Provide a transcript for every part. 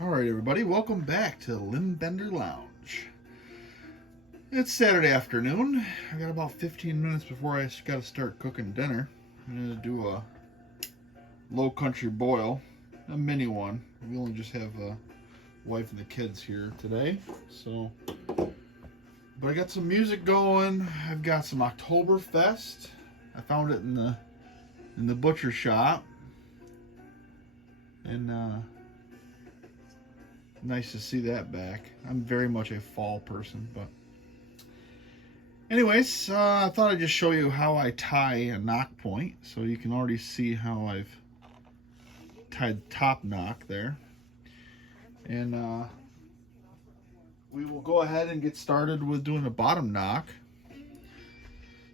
All right, everybody, welcome back to Limbender Lounge. It's Saturday afternoon. I got about 15 minutes before I got to start cooking dinner. I'm going to do a low country boil, a mini one. We only just have a wife and the kids here today, so. But I got some music going. I've got some Oktoberfest. I found it in the butcher shop, and nice to see that back. I'm very much a fall person, but anyways, I thought I'd just show you how I tie a knock point, so you can already see how I've tied the top knock there. And we will go ahead and get started with doing a bottom knock.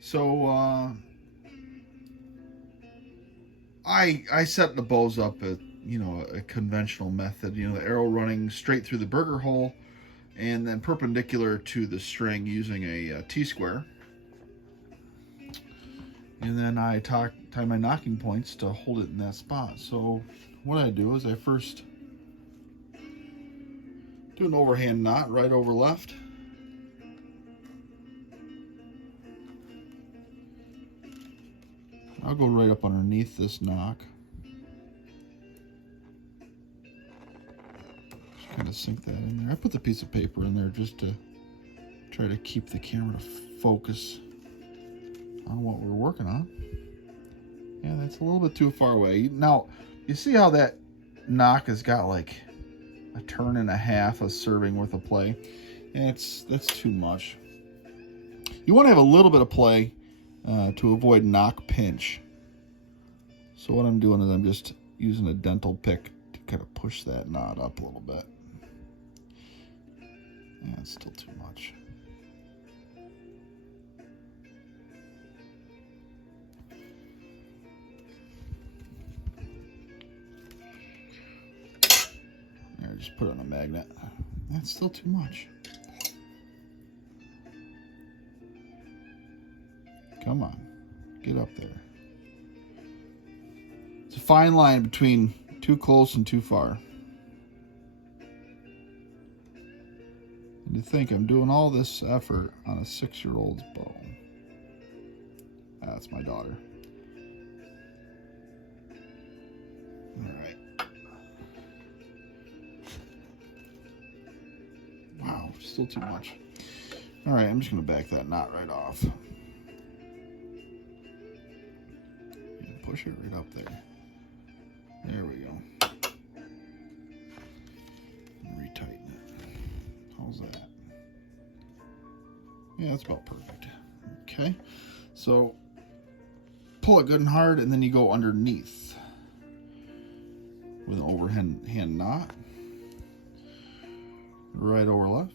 So I set the bows up at a conventional method, the arrow running straight through the burger hole and then perpendicular to the string using a T-square. And then I tie my knocking points to hold it in that spot. So what I do is I first do an overhand knot, right over left. I'll go right up underneath this knock. Just kind of sink that in there. I put the piece of paper in there just to try to keep the camera to focus on what we're working on. Yeah, that's a little bit too far away. Now, you see how that knock has got like a turn and a half of serving worth of play? And that's too much. You want to have a little bit of play to avoid knock pinch. So what I'm doing is I'm just using a dental pick to kind of push that knot up a little bit. Yeah, it's still too much. There, just put it on a magnet. That's still too much. Come on, get up there. It's a fine line between too close and too far. And to think I'm doing all this effort on a 6-year-old's bow. That's my daughter. All right. Wow, still too much. All right, I'm just going to back that knot right off. And push it right up there. There we go. And retighten it. How's that? Yeah, that's about perfect. Okay, so pull it good and hard, and then you go underneath with an overhand knot. Right over left.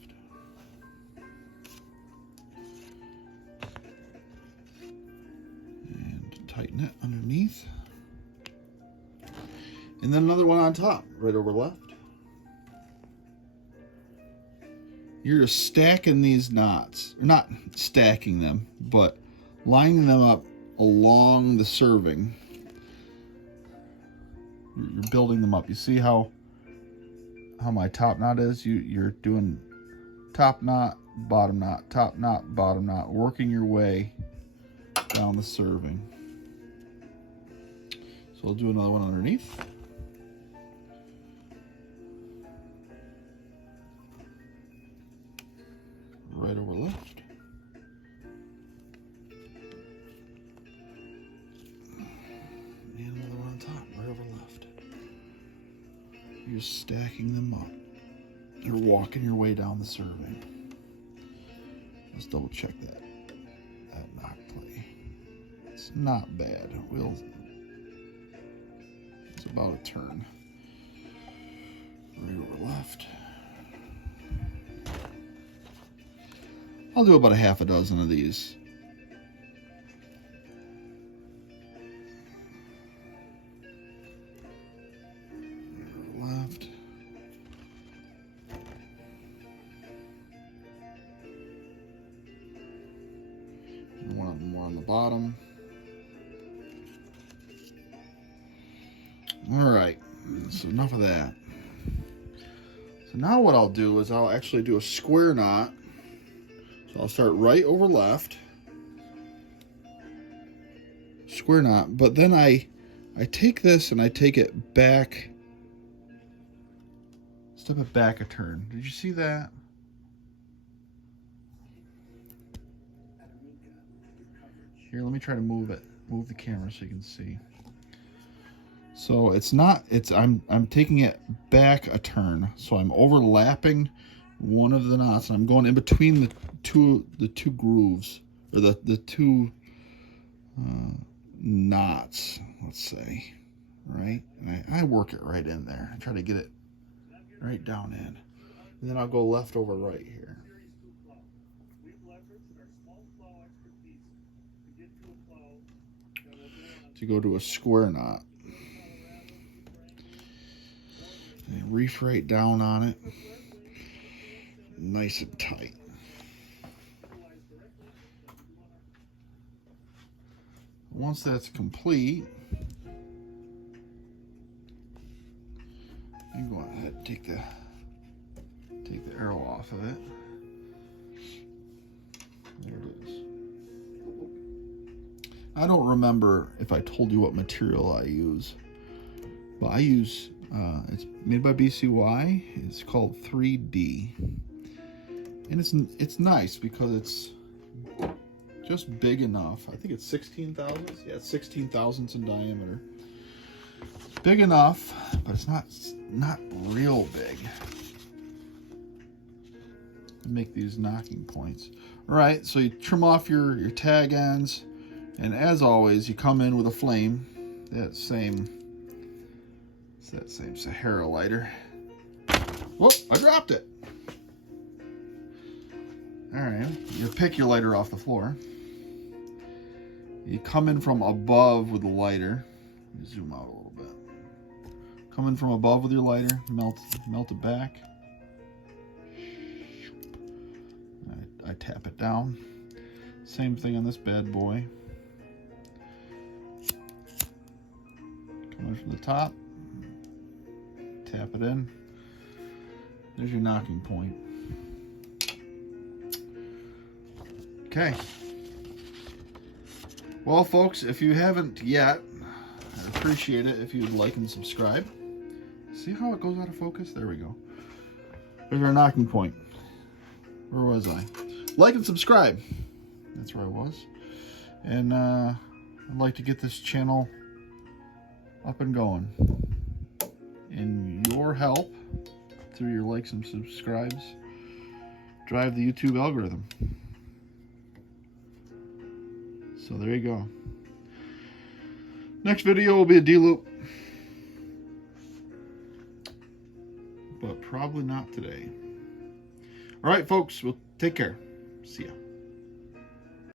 And tighten it underneath. And then another one on top, right over left. You're just stacking these knots, or not stacking them, but lining them up along the serving. You're building them up. You see how my top knot is? You're doing top knot, bottom knot, top knot, bottom knot, working your way down the serving. So we'll do another one underneath. Right over left. And another one on top, right over left. You're stacking them up. You're walking your way down the serving. Let's double check that knock play. It's not bad. It's about a turn. Right over left. I'll do about a half a dozen of these. Left. And one more on the bottom. All right, so enough of that. So now what I'll do is I'll actually do a square knot. So I'll start right over left, square knot, but then I take this and I take it back, step it back a turn. Did you see that? Here, let me try to move the camera so you can see. So I'm taking it back a turn. So I'm overlapping one of the knots and I'm going in between the two grooves, or the two knots, let's say, right? And I work it right in there. I try to get it right down in. And then I'll go left over right here. To go to a square knot. And reef right down on it. Nice and tight. Once that's complete, you go ahead and take the arrow off of it. There it is. I don't remember if I told you what material I use, but I use, it's made by BCY. It's called 3D. And it's nice because it's just big enough. I think it's 16 thousandths. Yeah, it's 16 thousandths in diameter. Big enough, but it's not real big. Make these knocking points. All right, so you trim off your tag ends, and as always, you come in with a flame. It's that same Sahara lighter. Whoop! I dropped it. All right, you pick your lighter off the floor. You come in from above with the lighter. Let me zoom out a little bit. Come in from above with your lighter, melt it back. I tap it down. Same thing on this bad boy. Come in from the top, tap it in. There's your knocking point. Okay. Well, folks, if you haven't yet, I'd appreciate it if you'd like and subscribe. See how it goes out of focus? There we go. There's our knocking point. Where was I? Like and subscribe. That's where I was. And I'd like to get this channel up and going. And your help through your likes and subscribes drive the YouTube algorithm. So there you go. Next video will be a D-loop. But probably not today. All right, folks. Well, take care. See ya.